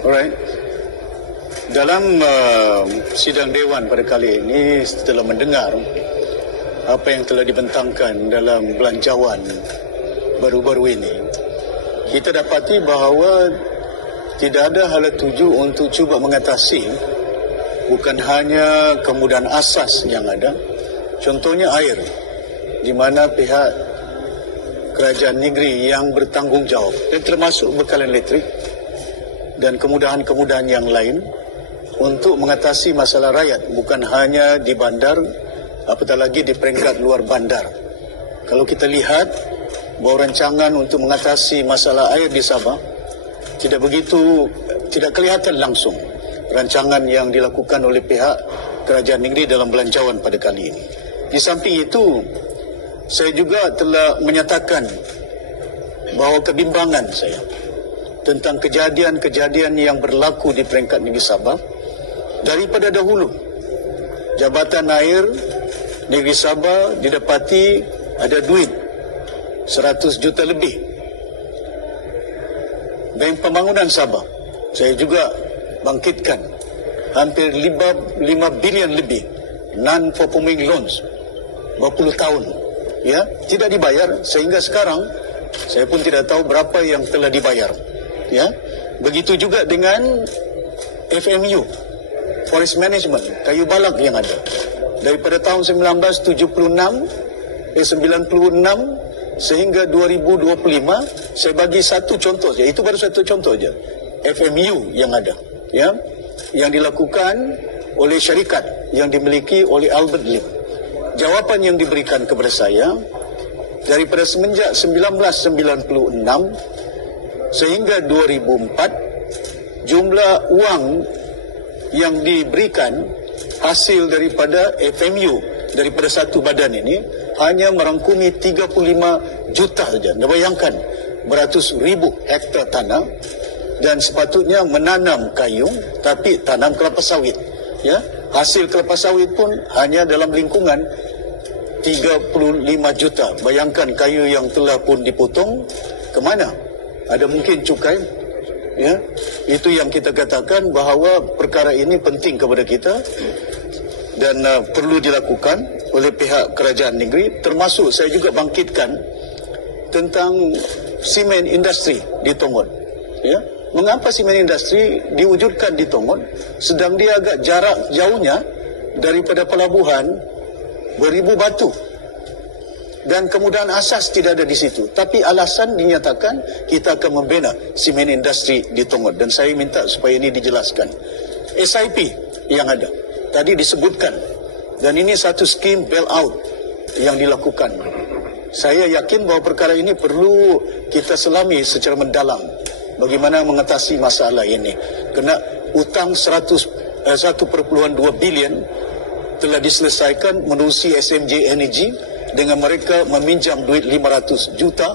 Alright. Dalam sidang Dewan pada kali ini, setelah mendengar apa yang telah dibentangkan dalam belanjawan baru-baru ini, kita dapati bahawa tidak ada hala tuju untuk cuba mengatasi bukan hanya kemudahan asas yang ada, contohnya air, di mana pihak kerajaan negeri yang bertanggungjawab, dan termasuk bekalan elektrik dan kemudahan-kemudahan yang lain untuk mengatasi masalah rakyat, bukan hanya di bandar, apatah lagi di peringkat luar bandar. Kalau kita lihat bahawa rancangan untuk mengatasi masalah air di Sabah tidak kelihatan langsung rancangan yang dilakukan oleh pihak kerajaan negeri dalam belanjawan pada kali ini. Di samping itu, saya juga telah menyatakan bahawa kebimbangan saya tentang kejadian-kejadian yang berlaku di peringkat negeri Sabah. Daripada dahulu, Jabatan Air Negeri Sabah didapati ada duit 100 juta lebih. Bank Pembangunan Sabah, saya juga bangkitkan hampir 5 bilion lebih non-performing loans berpuluh tahun, ya, tidak dibayar sehingga sekarang saya pun tidak tahu berapa yang telah dibayar, ya. Begitu juga dengan FMU, Forest Management, kayu balak yang ada. Daripada tahun 1996 sehingga 2025, saya bagi satu contoh saja. Itu baru satu contoh saja. FMU yang ada, ya, yang dilakukan oleh syarikat yang dimiliki oleh Albert Lim. Jawapan yang diberikan kepada saya, daripada semenjak 1996 sehingga 2004, jumlah uang yang diberikan hasil daripada FMU, daripada satu badan ini, hanya merangkumi 35 juta saja. Anda bayangkan, beratus ribu hektar tanah, dan sepatutnya menanam kayu, tapi tanam kelapa sawit, ya. Hasil kelapa sawit pun hanya dalam lingkungan 35 juta. Bayangkan kayu yang telah pun dipotong, ke mana? Ada mungkin cukai, ya. Itu yang kita katakan bahawa perkara ini penting kepada kita dan perlu dilakukan oleh pihak kerajaan negeri. Termasuk saya juga bangkitkan tentang semen industri di Tongon, ya. Mengapa semen industri diwujudkan di Tongon sedang dia agak jarak jauhnya daripada pelabuhan beribu batu, dan kemudahan asas tidak ada di situ, tapi alasan dinyatakan kita akan membina semen industri di Tongon. Dan saya minta supaya ini dijelaskan. SIP yang ada tadi disebutkan, dan ini satu skim bailout yang dilakukan. Saya yakin bahawa perkara ini perlu kita selami secara mendalam bagaimana mengatasi masalah ini, kerana utang 1.2 bilion telah diselesaikan menerusi SMJ Energy dengan mereka meminjam duit 500 juta